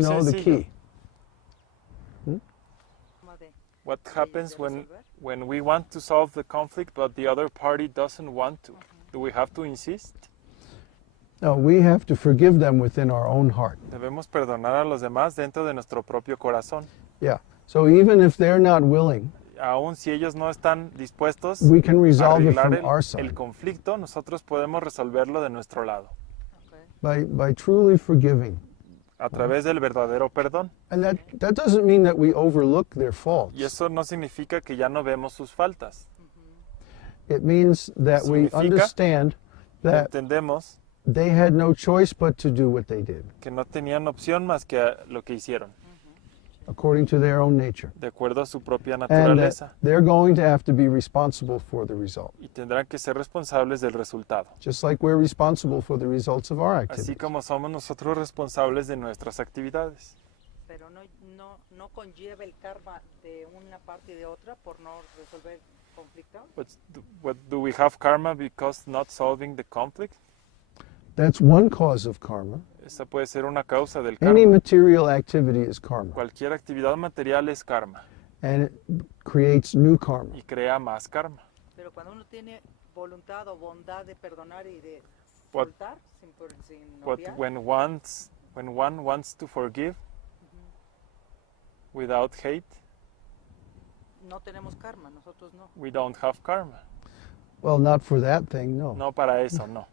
know the Sencillo. key. What happens when we want to solve the conflict but the other party doesn't want to? Do we have to insist? No, we have to forgive them within our own heart. Debemos perdonar a los demás dentro de nuestro propio corazón. Yeah. So even if they're not willing, Aun si ellos no están dispuestos we can a resolve it arreglar from our el side conflicto, nosotros podemos resolverlo de nuestro lado, by truly forgiving. a través del verdadero perdón. And that doesn't mean that we overlook their faults. Y eso no significa que ya no vemos sus faltas. It means that we Significa understand that Entendemos they had no choice but to do what they did, que no tenían opción más que lo que hicieron, according to their own nature. de acuerdo a su propia And naturaleza. that they're going to have to be responsible for the result, Y tendrán que ser responsables del resultado. just like we're responsible for the results of our Así activities. como somos nosotros responsables de nuestras actividades. Pero no conlleva el karma de una parte y de otra por no resolver el conflicto. What do we have karma because not solving the conflict? That's one cause of karma. Esa puede ser una causa del Any karma. material activity is karma, Cualquier actividad material es karma and it creates new karma. y crea más karma. Pero cuando uno tiene voluntad o bondad de perdonar y de What- soltar sin But odiar, when one wants to forgive without hate, no tenemos karma, nosotros no. we don't have karma. Well, not for that thing, no. No para eso, no.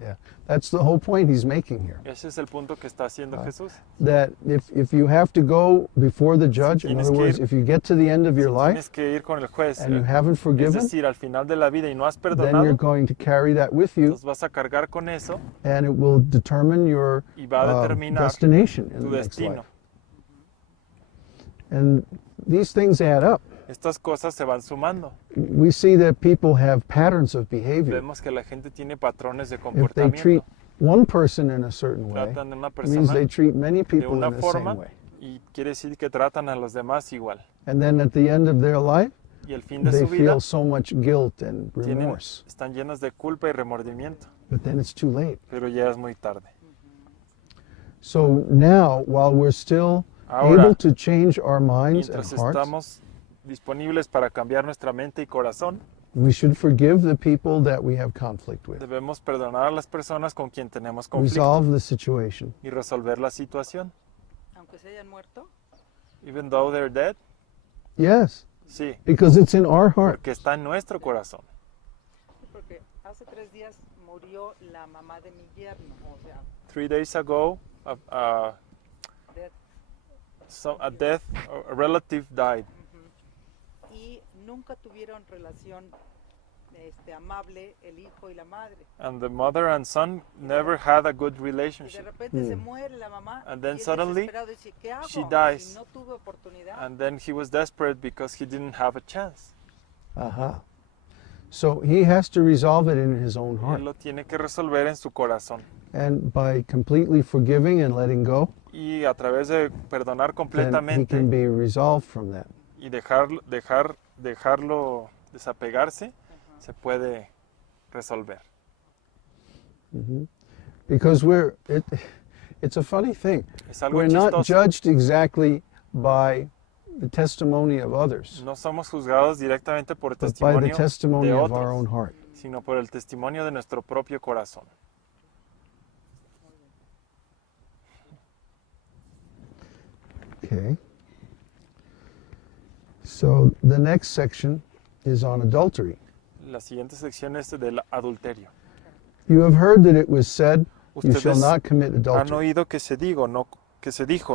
Yeah, that's the whole point he's making here. Ese es el punto que está haciendo Jesús. That if you have to go before the judge, in tienes other que words, ir- if you get to the end of your life Tienes que ir con el juez. and you haven't Es forgiven, decir, al final de la vida y no has then perdonado, you're going to carry that with you, entonces vas a cargar con eso and it will determine your y va a determinar destination in tu the next destino. life. And these things add up. Estas cosas se van sumando. We see that people have patterns of behavior. Vemos que la gente tiene patrones de If they treat comportamiento. one person in a certain way, Tratan a una it means persona they treat many de people una in the forma same way. y quiere decir que tratan a los demás igual. And then at the end of their life, Y al fin de they su vida feel so much guilt and remorse. están llenos de culpa y remordimiento, But then it's too late. pero ya es muy tarde. So now, while we're still Ahora, able to change our minds and mientras hearts, estamos disponibles para cambiar nuestra mente y corazón, we should forgive the people that we have conflict with, debemos perdonar a las personas con quien tenemos conflicto resolve the situation. y resolver la situación. Aunque se hayan muerto, Even though they're dead, Yes, sí, because it's in our heart. porque está en nuestro corazón. porque hace 3 días murió la mamá de mi yerno, o sea, 3 days ago, death. a relative died. Y nunca tuvieron relación amable el hijo y la madre. And the mother and son never had a good Y de relationship. repente se muere la mamá And then y él suddenly, desesperado dice, ¿qué hago? she dies. Si no tuve oportunidad. And then he was desperate because he didn't have a chance. Aha. So he has to resolve it in his own heart. Él lo tiene que resolver en su corazón. And by completely forgiving and letting go, Y a través de perdonar then he completamente can be resolved from that. y dejarlo desapegarse, se puede resolver. Because it's a funny thing. Es algo We're not chistoso. judged exactly by the testimony of others, No somos juzgados directamente por el but by the testimonio testimony de of our own otros, heart. sino por el testimonio de nuestro propio corazón. Okay. So the next section is on adultery. La siguiente sección es del adulterio. You have heard that it was said, you shall Ustedes not commit Han adultery. oído que se dijo,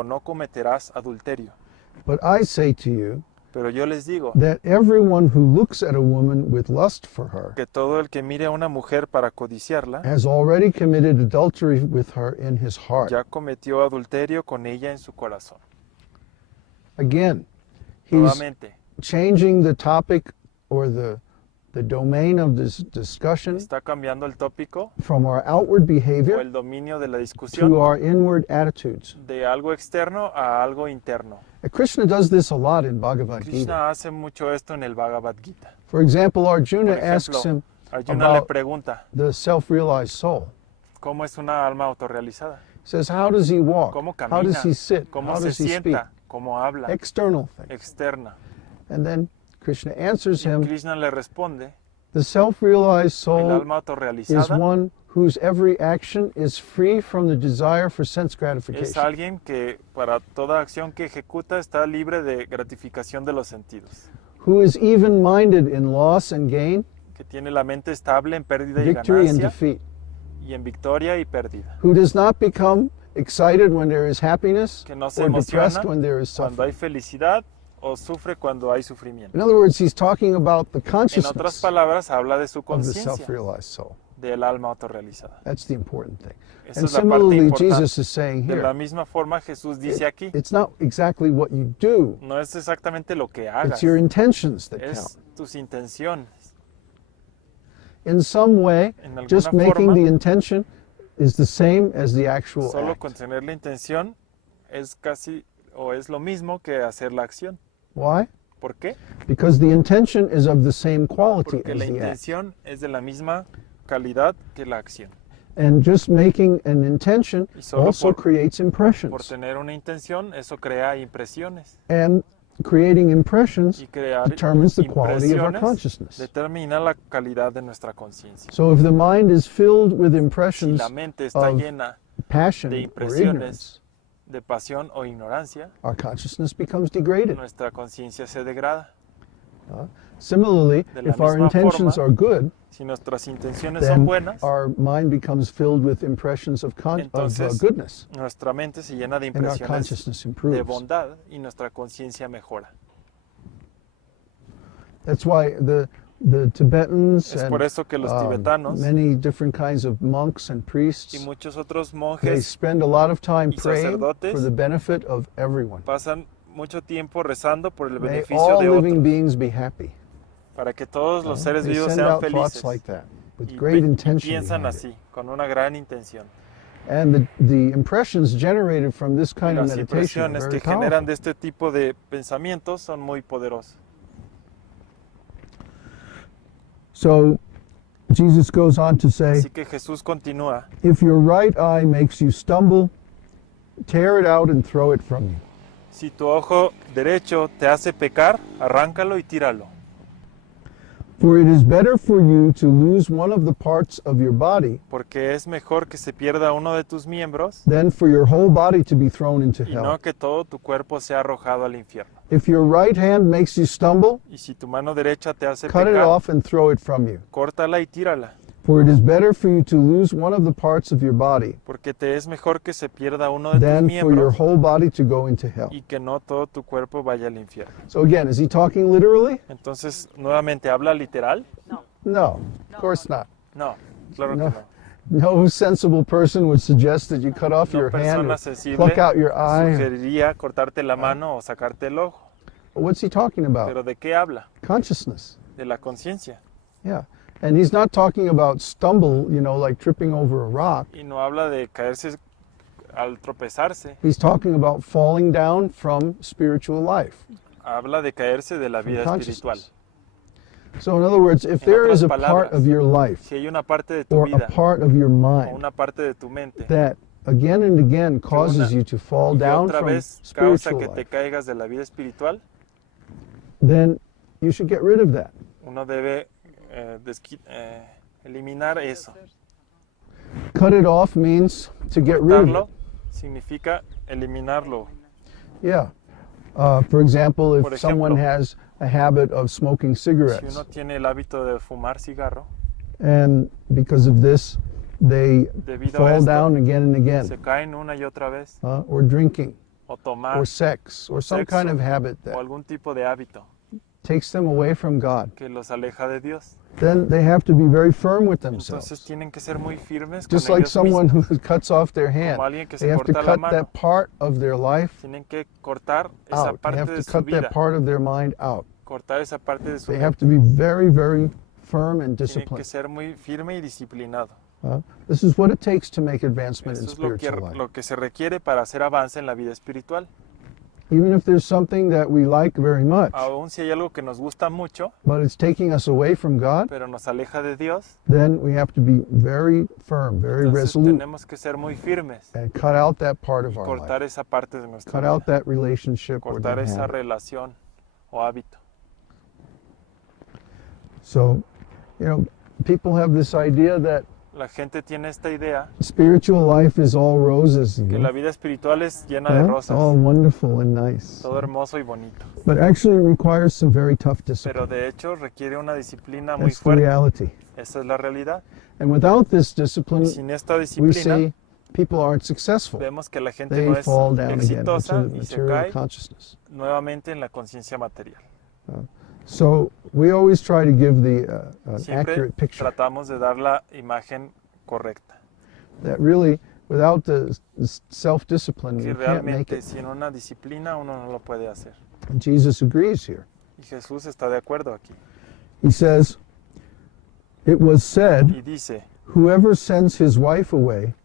no cometerás adulterio. But I say to you Pero yo les digo that everyone who looks at a woman with lust for her que todo el que mire a una mujer para codiciarla, has already committed adultery with her in his heart. ya cometió adulterio con ella en su corazón. Again, he's Nuevamente, changing the topic or the domain of this discussion está cambiando el tópico from our outward o behavior el dominio de la to discusión our inward attitudes. de algo externo a algo interno. Krishna does this a lot in Bhagavad Gita. Krishna hace mucho esto en el Bhagavad Gita. For example, Por Arjuna ejemplo, asks him Arjuna le about pregunta, the self-realized soul. ¿cómo es una alma autorrealizada? says, how does he walk? cómo How does camina, he sit? cómo How se does he speak? sienta, cómo habla, External things. externa. And then Krishna answers Y him, Krishna le responde, the self-realized el soul alma is autorrealizada one whose every action is free from the desire for sense es gratification. alguien que para toda acción que ejecuta está libre de gratificación de los sentidos, Who is even-minded in loss and gain, que tiene la mente estable en pérdida y victory and ganancia, defeat. y en victoria y pérdida, Who does not become excited when there is happiness que no se or depressed emociona when there is cuando hay suffering. felicidad o sufre cuando hay sufrimiento. In other words, he's talking about the En otras consciousness palabras, habla de su of the conciencia, self-realized soul. del alma autorrealizada. That's the important thing. Esa And es la parte similarly, importante. Jesus is saying De la here, misma forma, Jesús dice aquí, it's not exactly what you do, no es exactamente lo que hagas, it's your intentions that count. es tus intenciones. In some way, En alguna just making forma, the intention is the same as the actual solo act. con tener la intención es casi o es lo mismo que hacer la acción. Why? ¿Por qué? Because the intention is of the same quality Porque as la the act. intención es de la misma calidad que la acción. And just making an intention Y solo also por- creates Por impressions. tener una intención, eso crea impresiones. And creating impressions Y crear determines the quality of our impresiones consciousness. determina la calidad de nuestra conciencia. So if the mind is filled with Si impressions la mente está of llena passion de or impresiones ignorance, de pasión o ignorancia, our consciousness becomes degraded. nuestra conciencia se degrada. Similarly, De la if our misma intentions forma, are good, Si nuestras intenciones son then buenas, our mind becomes filled with impressions of Entonces, goodness, nuestra mente se llena de and our impresiones consciousness de improves. bondad y nuestra conciencia mejora. That's why the Tibetans Es and por eso que los tibetanos many different kinds of monks and y priests, muchos otros they monjes spend a lot of time y praying sacerdotes for the benefit of everyone. pasan mucho tiempo rezando por el May beneficio all de living otros, beings be happy. para que todos los seres They vivos send sean out thoughts felices. like that with Y, great y intention piensan behind it. así, con una gran intención. And the impressions generated from this Y kind of las meditation are impresiones very que generan powerful. de este tipo de pensamientos son muy poderosas. So Jesus goes on to say, Así que Jesús continúa, if your right eye makes you stumble, tear it out and throw it from you. si tu ojo derecho te hace pecar, arráncalo y tíralo. For it is better for you to lose one of the parts of your body Porque es mejor que se pierda uno de tus miembros than for your whole body to be thrown into y no hell. que todo tu cuerpo sea arrojado al infierno. If your right hand makes you stumble, Y si tu mano derecha te hace cut it pecar, off and throw it from you. córtala y tírala. For it is better for you to lose one of the parts of your body Porque te es mejor que se pierda uno de tus than for your miembros whole body to go into hell. y que no todo tu cuerpo vaya al infierno. So again, is he talking literally? Entonces, nuevamente, ¿habla literal? No. No, of course not. No, claro No. que no. No sensible person would suggest that you cut off No your hand persona or sensible pluck out your eye. sugeriría cortarte la mano o sacarte el ojo. What's he talking about? ¿Pero de qué habla? Consciousness. De la conciencia. Yeah. And he's not talking about stumble, like tripping over a rock. Y no habla de caerse al tropezarse. He's talking about falling down from spiritual life. Habla de caerse de la From vida espiritual. consciousness. So in other words, if En there is a otras part palabras, of your life Si hay una parte de tu or a vida part of your o mind una parte de tu mente that again and again causes una- you to fall y que down otra from vez causa spiritual que te life, caigas de la vida espiritual, then you should get rid of that. uno debe eliminar eso. Cut it off means to get rid of it. Cortarlo significa eliminarlo. Yeah. For example, Por if someone ejemplo, has a habit of smoking Si cigarettes, uno tiene el hábito de fumar cigarro, and because of this, they debido a fall esto, down again and again, se caen una y otra vez, or drinking, o tomar, or sex, or some kind of habit o that algún tipo de hábito takes them away from God, que los aleja de Dios. then they have to be very firm with Entonces themselves. tienen que ser muy firmes Just con like ellos someone mismos. who cuts off their hand, Como alguien que they se have to corta la cut mano, that part of their life tienen que cortar esa out. They parte have de to su cut vida, that part of their mind out. cortar esa parte de su They vida. have to be very, very firm and Tienen que disciplined. ser muy firme y disciplinado. This is what it takes to make advancement Eso in es lo spiritual life. que se requiere para hacer avance en la vida espiritual. Even if there's something that we like very much, aun si hay algo que nos gusta mucho, but it's taking us away from God, pero nos aleja de Dios, then we have to be very firm, very entonces resolute, tenemos que ser muy firmes and cut out that part of y our cortar life. esa parte de nuestra Cut out vida, that relationship or cortar that esa habit. relación o hábito. So, people have this idea that La gente tiene esta idea spiritual life is all roses, que la vida espiritual es llena de all rosas, wonderful and nice. todo hermoso y bonito, But actually it requires some very tough discipline. pero de hecho requiere una disciplina muy That's the fuerte. reality. Esa es la realidad. And without this Y discipline, sin esta we disciplina see people aren't successful. vemos que la gente They no es fall down again into exitosa the y se material cae consciousness. nuevamente en la conciencia material. So we always try to give an Siempre accurate picture tratamos de dar la imagen correcta, that really, without the self-discipline, que you can't make realmente it. sin una disciplina uno no lo puede hacer. And Jesus agrees here. Y Jesús está de acuerdo aquí. He says, it was said, Y dice, whoever sends his wife away